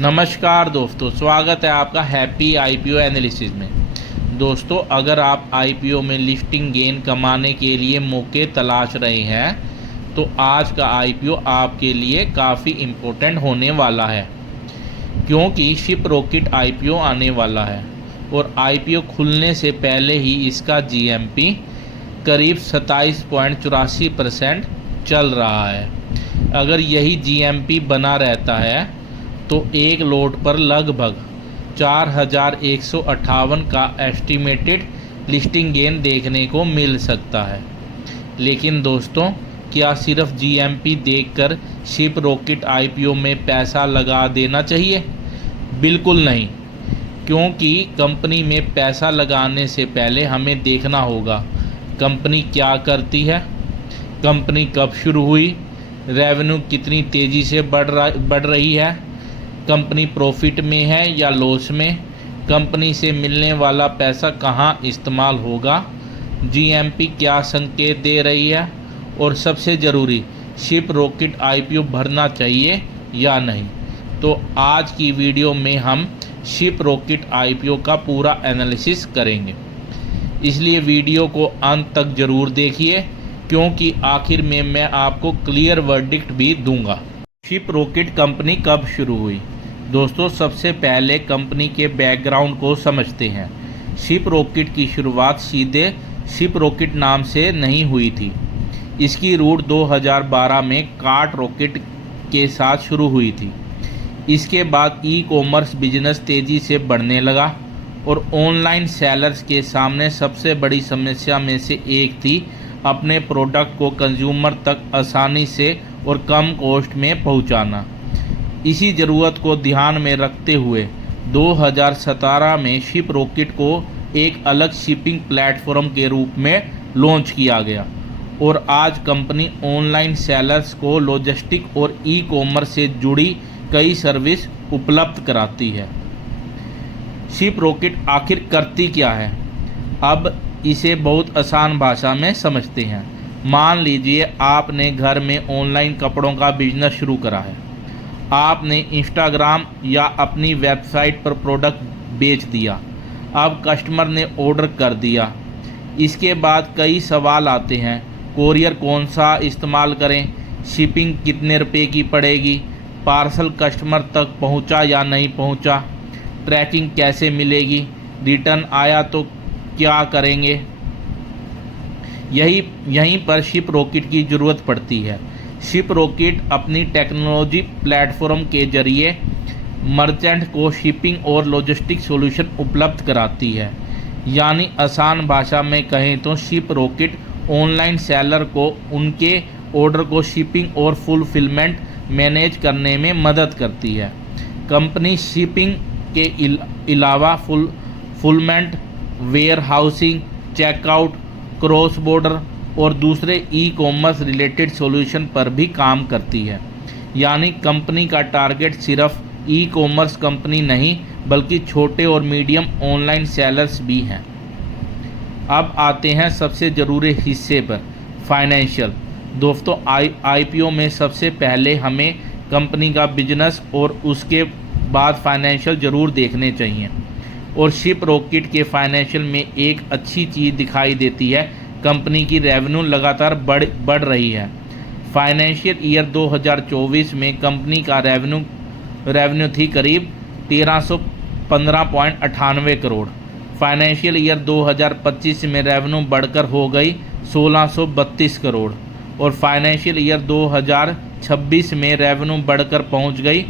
नमस्कार दोस्तों, स्वागत है आपका हैप्पी आईपीओ एनालिसिस में। दोस्तों, अगर आप आईपीओ में लिस्टिंग गेन कमाने के लिए मौके तलाश रहे हैं तो आज का आईपीओ आपके लिए काफ़ी इम्पोर्टेंट होने वाला है, क्योंककि शिप रॉकेट आईपीओ आने वाला है और आईपीओ खुलने से पहले ही इसका जीएमपी करीब 27.84% चल रहा है। अगर यही जीएमपी बना रहता है तो एक लोट पर लगभग 4158 का एस्टिमेटेड लिस्टिंग गेन देखने को मिल सकता है। लेकिन दोस्तों, क्या सिर्फ जीएमपी देखकर शिप रॉकेट आईपीओ में पैसा लगा देना चाहिए? बिल्कुल नहीं, क्योंकि कंपनी में पैसा लगाने से पहले हमें देखना होगा कंपनी क्या करती है, कंपनी कब शुरू हुई, रेवेन्यू कितनी तेज़ी से बढ़ रही है, कंपनी प्रॉफिट में है या लॉस में, कंपनी से मिलने वाला पैसा कहाँ इस्तेमाल होगा, जीएमपी क्या संकेत दे रही है, और सबसे ज़रूरी, शिप रॉकेट आईपीओ भरना चाहिए या नहीं। तो आज की वीडियो में हम शिप रॉकेट आईपीओ का पूरा एनालिसिस करेंगे, इसलिए वीडियो को अंत तक ज़रूर देखिए, क्योंकि आखिर में मैं आपको क्लियर वर्डिक्ट भी दूंगा। शिप रॉकेट कंपनी कब शुरू हुई? दोस्तों, सबसे पहले कंपनी के बैकग्राउंड को समझते हैं। शिप रॉकेट की शुरुआत सीधे शिप रॉकेट नाम से नहीं हुई थी। इसकी रूट 2012 में कार्ट रॉकेट के साथ शुरू हुई थी। इसके बाद ई कॉमर्स बिजनेस तेज़ी से बढ़ने लगा और ऑनलाइन सेलर्स के सामने सबसे बड़ी समस्या में से एक थी अपने प्रोडक्ट को कंज्यूमर तक आसानी से और कम कॉस्ट में पहुंचाना। इसी ज़रूरत को ध्यान में रखते हुए 2017 में शिप रॉकेट को एक अलग शिपिंग प्लेटफॉर्म के रूप में लॉन्च किया गया और आज कंपनी ऑनलाइन सेलर्स को लॉजिस्टिक और ई कॉमर्स से जुड़ी कई सर्विस उपलब्ध कराती है। शिप रॉकेट आखिर करती क्या है? अब इसे बहुत आसान भाषा में समझते हैं। मान लीजिए आपने घर में ऑनलाइन कपड़ों का बिजनेस शुरू करा है। आपने इंस्टाग्राम या अपनी वेबसाइट पर प्रोडक्ट बेच दिया। अब कस्टमर ने ऑर्डर कर दिया। इसके बाद कई सवाल आते हैं, कोरियर कौन सा इस्तेमाल करें, शिपिंग कितने रुपए की पड़ेगी, पार्सल कस्टमर तक पहुंचा या नहीं पहुंचा, ट्रैकिंग कैसे मिलेगी, रिटर्न आया तो क्या करेंगे। यहीं पर शिप रॉकेट की ज़रूरत पड़ती है। शिप रॉकेट अपनी टेक्नोलॉजी प्लेटफॉर्म के जरिए मर्चेंट को शिपिंग और लॉजिस्टिक सॉल्यूशन उपलब्ध कराती है। यानी आसान भाषा में कहें तो शिप रॉकेट ऑनलाइन सेलर को उनके ऑर्डर को शिपिंग और फुलफिलमेंट मैनेज करने में मदद करती है। कंपनी शिपिंग के अलावा fulfilment, warehousing, checkout, cross border और दूसरे ई कॉमर्स रिलेटेड सॉल्यूशन पर भी काम करती है। यानी कंपनी का टारगेट सिर्फ ई कॉमर्स कंपनी नहीं बल्कि छोटे और मीडियम ऑनलाइन सेलर्स भी हैं। अब आते हैं सबसे ज़रूरी हिस्से पर, फाइनेंशियल। दोस्तों, आईपीओ में सबसे पहले हमें कंपनी का बिजनेस और उसके बाद फाइनेंशियल ज़रूर देखने चाहिए। और शिप रॉकेट के फाइनेंशियल में एक अच्छी चीज़ दिखाई देती है, कंपनी की रेवेन्यू लगातार बढ़ रही है। फाइनेंशियल ईयर 2024 में कंपनी का रेवेन्यू थी करीब 1315.98 करोड़। फाइनेंशियल ईयर 2025 में रेवेन्यू बढ़कर हो गई 1632 करोड़ और फाइनेंशियल ईयर 2026 में रेवेन्यू बढ़कर पहुंच गई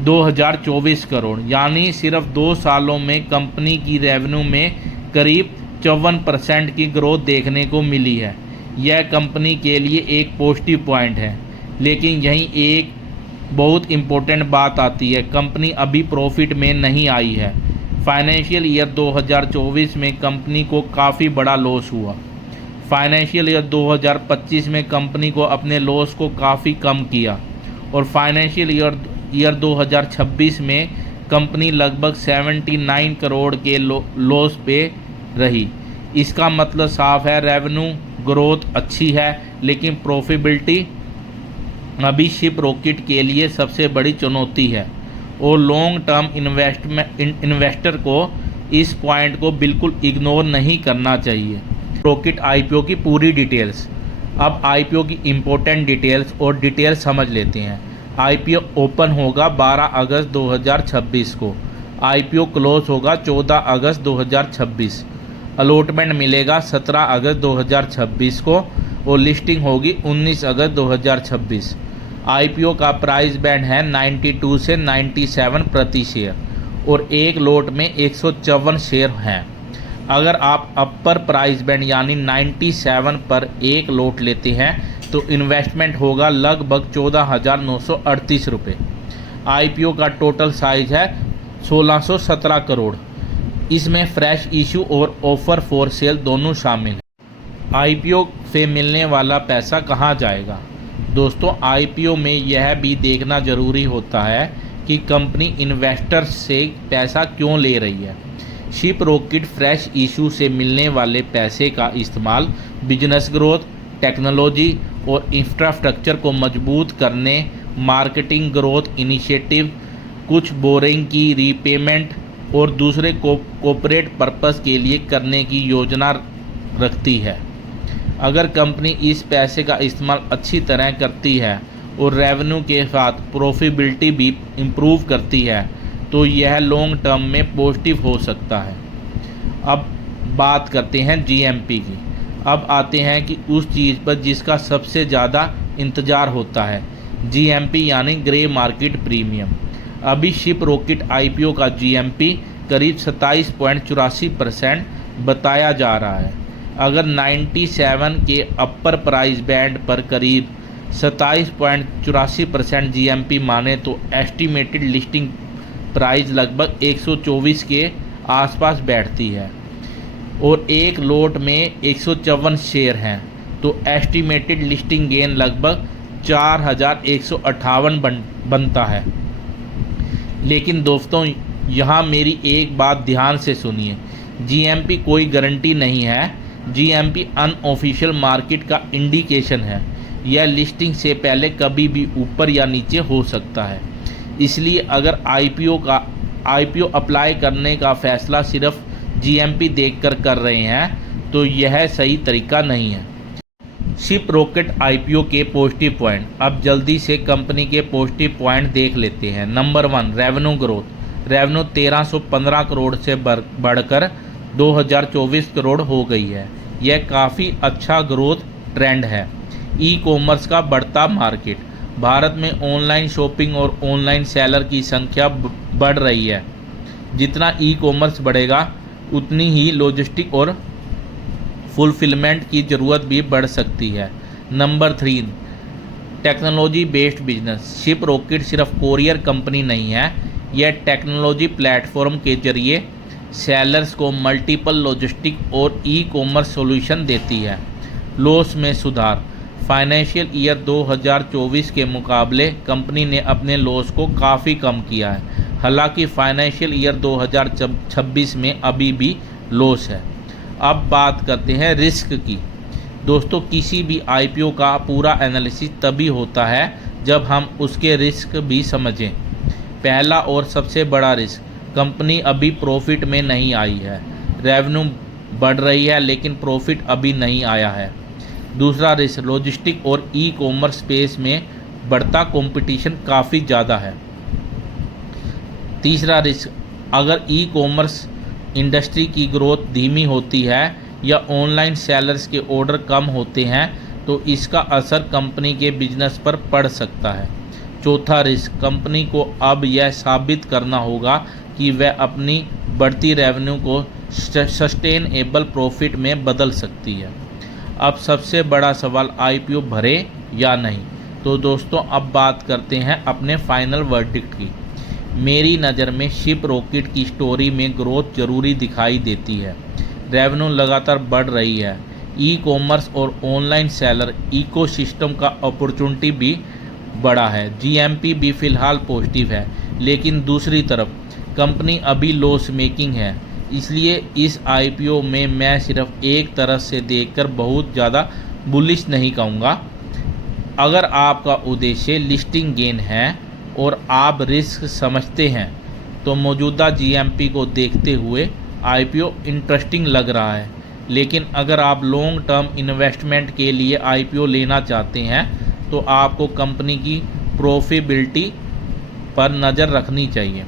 2024 करोड़। यानी सिर्फ 2 सालों में कंपनी की रेवेन्यू में करीब 54% की ग्रोथ देखने को मिली है। यह कंपनी के लिए एक पॉजिटिव पॉइंट है। लेकिन यहीं एक बहुत इम्पोर्टेंट बात आती है, कंपनी अभी प्रॉफिट में नहीं आई है। फाइनेंशियल ईयर 2024 में कंपनी को काफ़ी बड़ा लॉस हुआ। फाइनेंशियल ईयर 2025 में कंपनी को अपने लॉस को काफ़ी कम किया और फाइनेंशियल ईयर 2026 में कंपनी लगभग 79 करोड़ के लॉस पे रही। इसका मतलब साफ है, रेवेन्यू ग्रोथ अच्छी है लेकिन प्रॉफिटेबिलिटी अभी शिप रॉकेट के लिए सबसे बड़ी चुनौती है। और लॉन्ग टर्म इन्वेस्टर को इस पॉइंट को बिल्कुल इग्नोर नहीं करना चाहिए। रॉकेट आईपीओ की पूरी डिटेल्स। अब आईपीओ की इम्पोर्टेंट डिटेल्स और डिटेल्स समझ लेते हैं। आईपीओ ओपन होगा 12 अगस्त 2026 को। आईपीओ क्लोज होगा 14 अगस्त 2026। अलॉटमेंट मिलेगा 17 अगस्त 2026 को और लिस्टिंग होगी 19 अगस्त 2026। आईपीओ का प्राइस बैंड है 92 से 97 प्रति शेयर और एक लोट में 154 शेयर हैं। अगर आप अपर प्राइस बैंड यानी 97 पर एक लोट लेते हैं तो इन्वेस्टमेंट होगा लगभग 14,938 रुपये। आईपीओ का टोटल साइज है 1617 करोड़। इसमें फ्रेश इशू और ऑफर फॉर सेल दोनों शामिल हैं। आईपीओ से मिलने वाला पैसा कहाँ जाएगा? दोस्तों, आईपीओ में यह भी देखना ज़रूरी होता है कि कंपनी इन्वेस्टर्स से पैसा क्यों ले रही है। शिप रॉकेट फ्रेश इशू से मिलने वाले पैसे का इस्तेमाल बिजनेस ग्रोथ, टेक्नोलॉजी और इंफ्रास्ट्रक्चर को मजबूत करने, मार्केटिंग ग्रोथ इनिशिएटिव, कुछ बोरिंग की रीपेमेंट और दूसरे कॉर्पोरेट पर्पस के लिए करने की योजना रखती है। अगर कंपनी इस पैसे का इस्तेमाल अच्छी तरह करती है और रेवेन्यू के साथ प्रॉफिटेबिलिटी भी इम्प्रूव करती है तो यह लॉन्ग टर्म में पॉजिटिव हो सकता है। अब बात करते हैं जीएमपी की। अब आते हैं कि उस चीज़ पर जिसका सबसे ज़्यादा इंतज़ार होता है, जीएमपी यानी ग्रे मार्केट प्रीमियम। अभी शिप रॉकेट आईपीओ का जीएमपी करीब 27.84% बताया जा रहा है। अगर 97 के अपर प्राइस बैंड पर करीब 27.84% जीएमपी माने तो एस्टिमेटेड लिस्टिंग प्राइस लगभग 124 के आसपास बैठती है और एक लोट में 154 शेयर हैं तो एस्टिमेटेड लिस्टिंग गेन लगभग 4,158 बनता है। लेकिन दोस्तों, यहाँ मेरी एक बात ध्यान से सुनिए, जीएमपी कोई गारंटी नहीं है। जीएमपी अनऑफिशियल मार्केट का इंडिकेशन है। यह लिस्टिंग से पहले कभी भी ऊपर या नीचे हो सकता है। इसलिए अगर आईपीओ अप्लाई करने का फैसला सिर्फ जीएमपी देखकर कर रहे हैं तो यह सही तरीका नहीं है। शिप रॉकेट आईपीओ के पॉजिटिव पॉइंट। अब जल्दी से कंपनी के पॉजिटिव पॉइंट देख लेते हैं। Number 1, revenue growth. Revenue 1315 crore से बढ़कर 2024 करोड़ हो गई है। यह काफ़ी अच्छा ग्रोथ ट्रेंड है। ई कॉमर्स का बढ़ता मार्केट। भारत में ऑनलाइन शॉपिंग और ऑनलाइन सेलर की संख्या बढ़ रही है। जितना ई कॉमर्स बढ़ेगा उतनी ही लॉजिस्टिक और फुलफिलमेंट की ज़रूरत भी बढ़ सकती है। Number 3, technology based business. Ship rocket सिर्फ कोरियर कंपनी नहीं है, यह टेक्नोलॉजी प्लेटफॉर्म के जरिए सेलर्स को मल्टीपल लॉजिस्टिक और ई कॉमर्स सॉल्यूशन देती है। लॉस में सुधार। फाइनेंशियल ईयर 2024 के मुकाबले कंपनी ने अपने लॉस को काफ़ी कम किया है। हालांकि फाइनेंशियल ईयर 2026 में अभी भी लॉस है। अब बात करते हैं रिस्क की। दोस्तों, किसी भी आईपीओ का पूरा एनालिसिस तभी होता है जब हम उसके रिस्क भी समझें। पहला और सबसे बड़ा रिस्क, कंपनी अभी प्रॉफिट में नहीं आई है। रेवेन्यू बढ़ रही है लेकिन प्रॉफिट अभी नहीं आया है। दूसरा रिस्क, लॉजिस्टिक और ई कॉमर्स स्पेस में बढ़ता कंपटीशन काफ़ी ज़्यादा है। तीसरा रिस्क, अगर ई कॉमर्स इंडस्ट्री की ग्रोथ धीमी होती है या ऑनलाइन सेलर्स के ऑर्डर कम होते हैं तो इसका असर कंपनी के बिजनेस पर पड़ सकता है। चौथा रिस्क, कंपनी को अब यह साबित करना होगा कि वह अपनी बढ़ती रेवेन्यू को सस्टेनेबल प्रॉफिट में बदल सकती है। अब सबसे बड़ा सवाल, आईपीओ भरे या नहीं। तो दोस्तों, अब बात करते हैं अपने फाइनल वर्डिक्ट की। मेरी नज़र में शिप रॉकेट की स्टोरी में ग्रोथ जरूरी दिखाई देती है। रेवेन्यू लगातार बढ़ रही है। ई कॉमर्स और ऑनलाइन सेलर इकोसिस्टम का अपॉर्चुनिटी भी बड़ा है। जीएमपी भी फ़िलहाल पॉजिटिव है, लेकिन दूसरी तरफ कंपनी अभी लॉस मेकिंग है। इसलिए इस आईपीओ में मैं सिर्फ एक तरफ से देखकर बहुत ज़्यादा बुलिश नहीं कहूँगा। अगर आपका उद्देश्य लिस्टिंग गेन है और आप रिस्क समझते हैं तो मौजूदा जीएमपी को देखते हुए आईपीओ इंटरेस्टिंग लग रहा है। लेकिन अगर आप लॉन्ग टर्म इन्वेस्टमेंट के लिए आईपीओ लेना चाहते हैं तो आपको कंपनी की प्रॉफिटेबिलिटी पर नज़र रखनी चाहिए।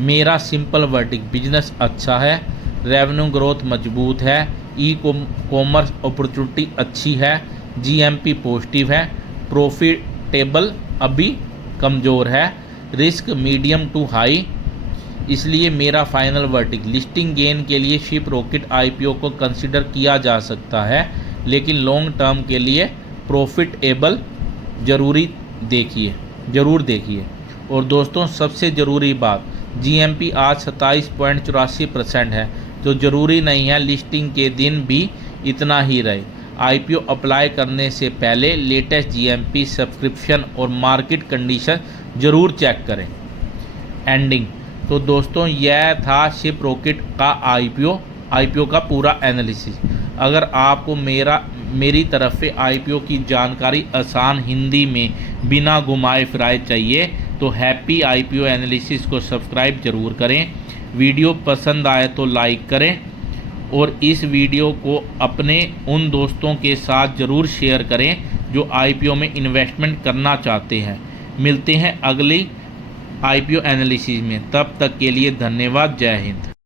मेरा सिंपल वर्डिक्ट, बिजनेस अच्छा है, रेवेन्यू ग्रोथ मजबूत है, ई कॉमर्स अपॉर्चुनिटी अच्छी है, जीएमपी पॉजिटिव है, प्रॉफिटेबल अभी कमज़ोर है, रिस्क मीडियम टू हाई। इसलिए मेरा फाइनल वर्डिक्ट, लिस्टिंग गेन के लिए शिप रॉकेट आईपीओ को कंसिडर किया जा सकता है, लेकिन लॉन्ग टर्म के लिए प्रॉफिटेबल ज़रूर देखिए। और दोस्तों सबसे ज़रूरी बात, जीएमपी आज 27.84% है, तो ज़रूरी नहीं है लिस्टिंग के दिन भी इतना ही रहे। आईपीओ अप्लाई करने से पहले लेटेस्ट जीएमपी सब्सक्रिप्शन और मार्केट कंडीशन ज़रूर चेक करें। एंडिंग, तो दोस्तों यह था शिप रॉकेट का आईपीओ का पूरा एनालिसिस। अगर आपको मेरी तरफ से आईपीओ की जानकारी आसान हिंदी में बिना घुमाए फिराए चाहिए तो हैप्पी आईपीओ एनालिसिस को सब्सक्राइब जरूर करें। वीडियो पसंद आए तो लाइक करें और इस वीडियो को अपने उन दोस्तों के साथ ज़रूर शेयर करें जो आईपीओ में इन्वेस्टमेंट करना चाहते हैं। मिलते हैं अगली आईपीओ एनालिसिस में, तब तक के लिए धन्यवाद। जय हिंद।